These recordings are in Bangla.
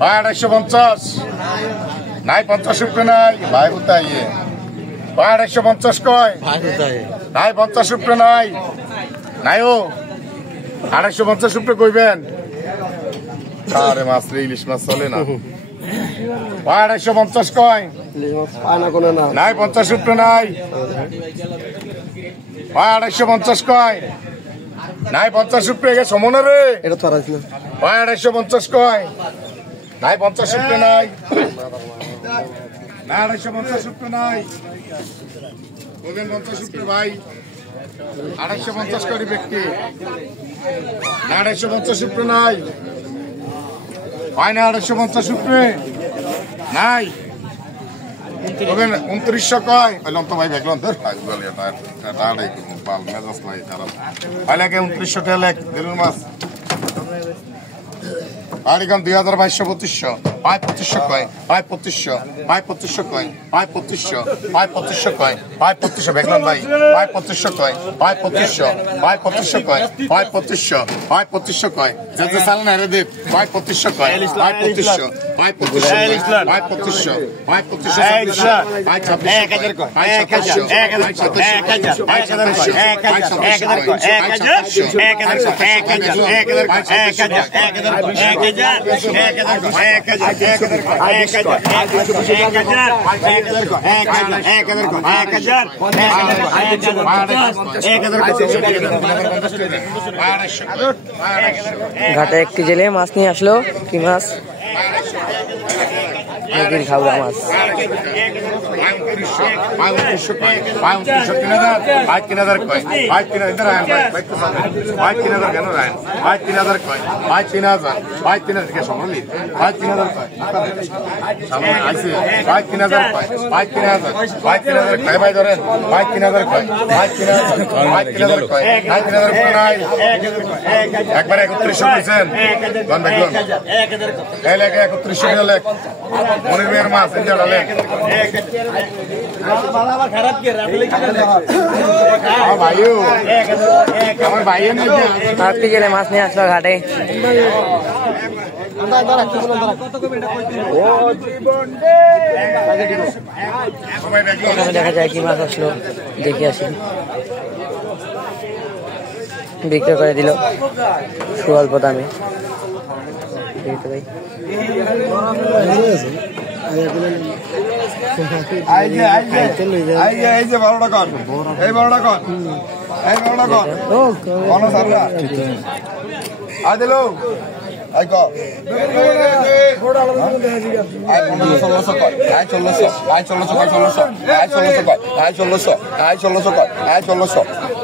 ভাই 250 নাই 50 রুপিয়া নাই ভাই উঠাইয়ে ভাই 250 কয় নাই 50 রুপিয়া নাই নাই ও 250 রুপিয়া কইবেন আরে মাছ ইলিশ মাছ চলে না ভাই 250 কয় নাই 50 রুপিয়া নাই ভাই 250 কয় নাই 50 রুপিয়া গে সমন রে এটা তো রাখলো ভাই 250 কয় নাই 50 রুপিয়া নাই না 250 রুপিয়া নাই বলেন 50 রুপিয়া ভাই 250 করি ব্যক্তি 250 রুপিয়া নাই ভাই না 250 রুপিয়া নাই বলেন 2900 কয় বললাম তো ভাই দেখলাম ধর বলে তাড়াতাড়ি পাল মেজাজ লাই খারাপ আলাকে 2900 টাকা লেখ দিলুর মাছ আরিগাম 2200 ভাই 2500 কয় ভাই 2500 কয় ভাই 2500 কয় ভাই 2500 বেগলাম ভাই ভাই 2500 কয় ভাই 2500 কয় ভাই 2500 কয় যাতে সালান আরে দে ভাই 2500 কয় ভাই 2500 ভাই 2500 ভাই 2500 ভাই 2500 ভাই 1000 কয় ভাই 1000 ভাই ঘাটে একটি জেলে মাছ নিয়ে আসলো কি মাছ নদীর খাওয়া মাছ একবার 3100 বলছেন এলাকা 3100 লেখ মনির মেয়ের মাছ ভাবতে গেলে মাছ নিয়ে আসলো ঘাটে দেখা যায় কি মাছ আসলো দেখে আসি বিক্রি করে দিল স্বল্প দামে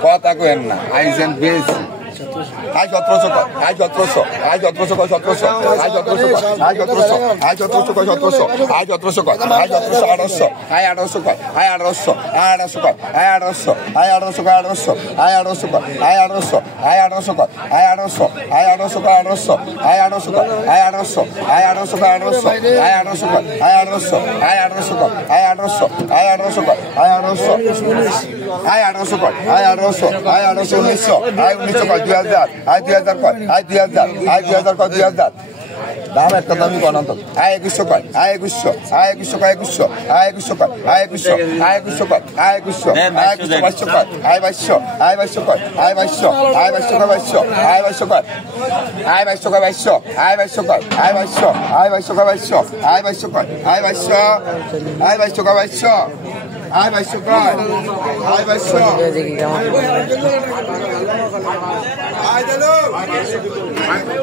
কথা কেন না আইজেন বেশি আই 1700 আই 1700 আই 1700 কয় 1700 আই 1700 আই 1700 আই 1700 কয় 1700 আই 1700 কয় আই 1700 1800 আই 1800 কয় আই 1800 আই 1800 কয় আই 1800 আই 1800 কয় 1800 আই 1800 কয় আই 1800 আই 1800 কয় আই 1800 আই 1800 কয় 1800 আই 1800 কয় আই 1800 আই 1800 কয় 1800 আই 1800 কয় আই 1800 আই 1800 কয় আই 1800 আই 1800 কয় আই 1800 আই 1800 কয় আই 1800 আই 1800 1900 আই 1900 কয় 2000 আই 2000 কয় আই 2000 আই 2000 কয় 2000 দাম একটা দামি কত আই 2100 কয় আই 2100 আই 2100 কয় 2100 আই 2100 কয় আই 2100 আই 2100 কয় আই 2100 আই 2200 কয় আই 2200 আই 2200 কয় আই 2200 আই 2200 কয় 2200 আই 2200 কয় আই 2200 কয় আই 2200 আই 2200 কয় 2200 আই 2200 কয় আই 2200 আই 2200 কয় 2200 আই 2200 কয় আই 2200 দেখি কেমন আই দিলো I 1300 I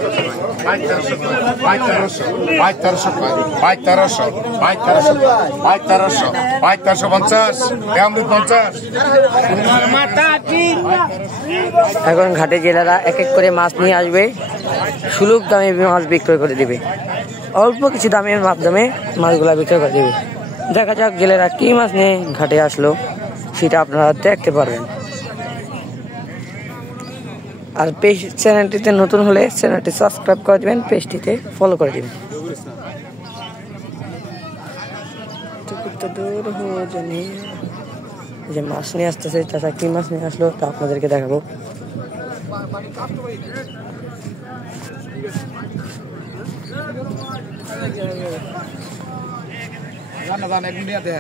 1300 I 1300 I 1300 I 1300 I 1300 I 1350 এমনি 50 এখন ঘাটে জেলেরা এক এক করে মাছ নিয়ে আসবে সুলভ দামে মাছ বিক্রয় করে দেবে অল্প কিছু দামের মাধ্যমে মাছগুলা বিক্রয় করে দেবে দেখা যাক জেলেরা কি মাছ নিয়ে ঘাটে আসলো সেটা আপনারা দেখতে পারবেন আর পেজ চ্যানেলটিতে নতুন হলে চ্যানেলটি সাবস্ক্রাইব করে দেবেন পেজটিতে ফলো করে দেবেন যে মাছ নিয়ে আসতেছে চাচা কি মাছ নিয়ে আসলো তা আপনাদেরকে দেখাবো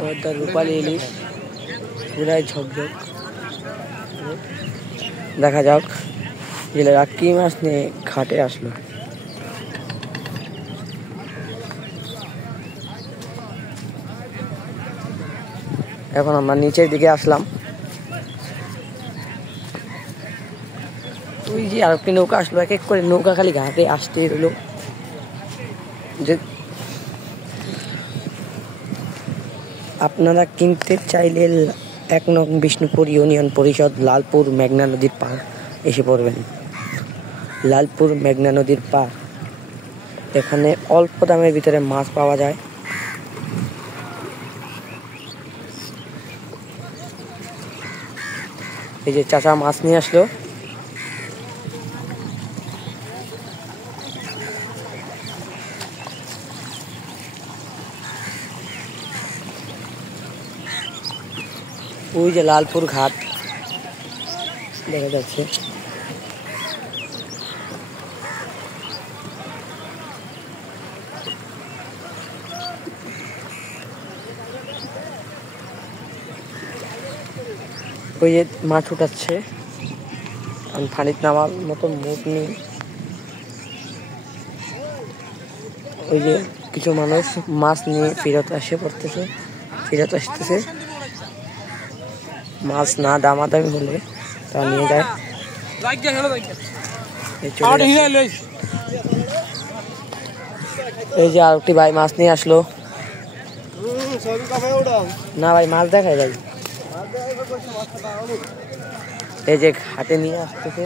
পদ্মার রূপালী ইলিশ পুরাই ঝকঝক। দেখা যাক জেলেরা কি মাছ নিয়ে ঘাটে আসলো। এখন আমরা নিচের দিকে আসলাম। ওই যে আর একটি নৌকা আসলো, এক এক করে নৌকা খালি ঘাটে আসতে রইলো। যে আপনারা কিনতে চাইলে 1 নং বিষ্ণুপুর ইউনিয়ন পরিষদ, লালপুর মেঘনা নদীর পার এসে পড়বেন। লালপুর মেঘনা নদীর পার, এখানে অল্প দামের ভিতরে মাছ পাওয়া যায়। এই যে চাচা মাছ নিয়ে আসলো। ওই যে লালপুর ঘাট দেখা যাচ্ছে। ওই যে মাছ উঠাচ্ছে, পানিতে নামার মতো মুখ নেই। ওই যে কিছু মানুষ মাছ নিয়ে ফেরত আসতেছে। মাছ না দামাদামি হলে তা নিয়ে যায়। এই যে আরেকটি ভাই মাছ নিয়ে আসলো। না ভাই মাছ দেখায় ভাই। এই যে ঘাটে নিয়ে আসতেছে।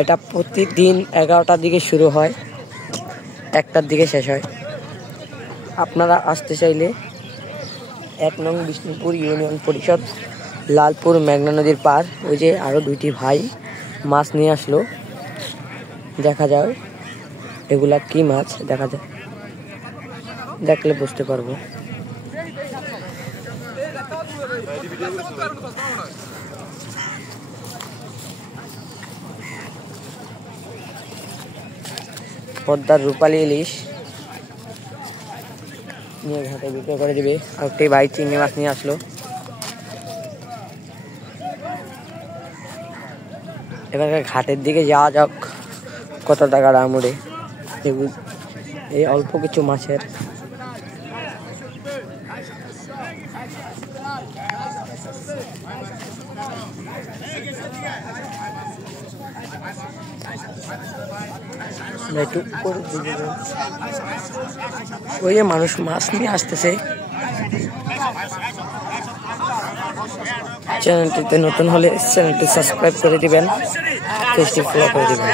এটা প্রতিদিন 11টার দিকে শুরু হয়, 1টার দিকে শেষ হয়। আপনারা আসতে চাইলে 1 নং বিষ্ণুপুর ইউনিয়ন পরিষদ, লালপুর মেঘনা নদীর পার। ওই যে আরো 2টি ভাই মাছ নিয়ে আসলো। দেখা যায় এগুলা কি মাছ, দেখা যায়, দেখলে বুঝতে পারবো। পদ্মার রূপালী ইলিশ নিয়ে ঘাটে বিক্রি করে দিবে। আর একটি ভাই চিংড়ি মাছ নিয়ে আসলো। এবার ঘাটের দিকে যাওয়া যাক, কত টাকা দাম ওঠে এই অল্প কিছু মাছের। ওই যে মানুষ মাছ নিয়ে আসতেছে। চ্যানেলটিতে নতুন হলে চ্যানেলটি সাবস্ক্রাইব করে দিবেন, পেজটি ফলো করে দিবেন।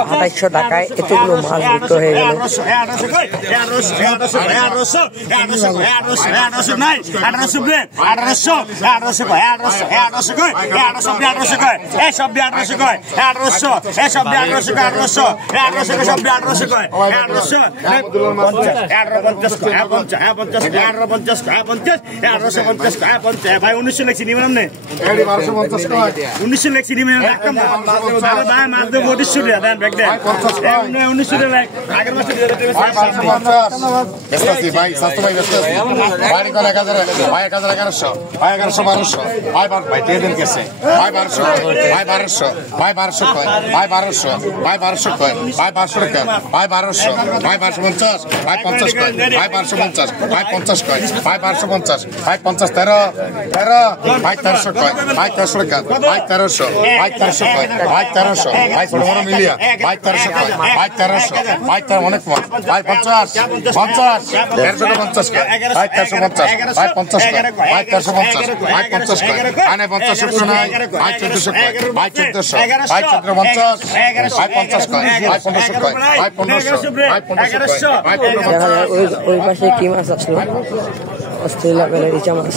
$2800 টাকায় এতগুলো মাছ বিক্রি হয়ে গেল। ভাই 1900 লেখছি নিবেন আপনি 1900 লেখছি নিবেন ভাই মাছ দেবো 1900 টাকা দেন ব্যাগ দেন 1900 টাকা আগের মাসে দিয়ে দিতে ভাই স্বাস্থ্য ভাই ব্যস্ত আছি ভাই 1000 ভাই 1100 ভাই 1200 ভাই ভাই দিয়ে দেন কেসে ভাই 1200 ভাই 1200 ভাই 1200 কয় ভাই 1200 ভাই 1200 কয় ভাই 1200 টাকা ভাই 1200 ভাই 1250 ভাই 50 কয় ভাই 1250 ভাই 50 কয় ভাই 1250 ভাই 50 13 ভাই 1300 কয় ভাই 1300 টাকা ভাই 1300 ভাই 1300 কয় ভাই 1300 ভাই ছোট বড় মিলিয়া ভাই 1300 কয় ভাই 1300 ভাই 13 অনেক মাছ ভাই 50 150 কয় ভাই 1350 ভাই 50 কয় ভাই 1350 ভাই 50 কয় আনে 50 শুকনো নাই ভাই 1400 কয় ভাই 1400 ভাই 1450 ভাই 50 কয় ভাই 1500 কয় ভাই 1500 ভাই 1500 ভাই 1500 ওই পাশে কি মাছ আসলো? অস্ট্রেলিয়া বেলার ইচা মাছ।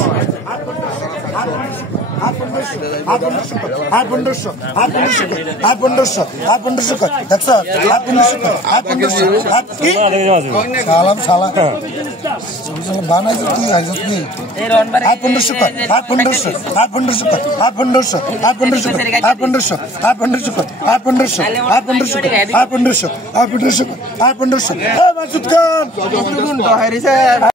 মাসুদ খান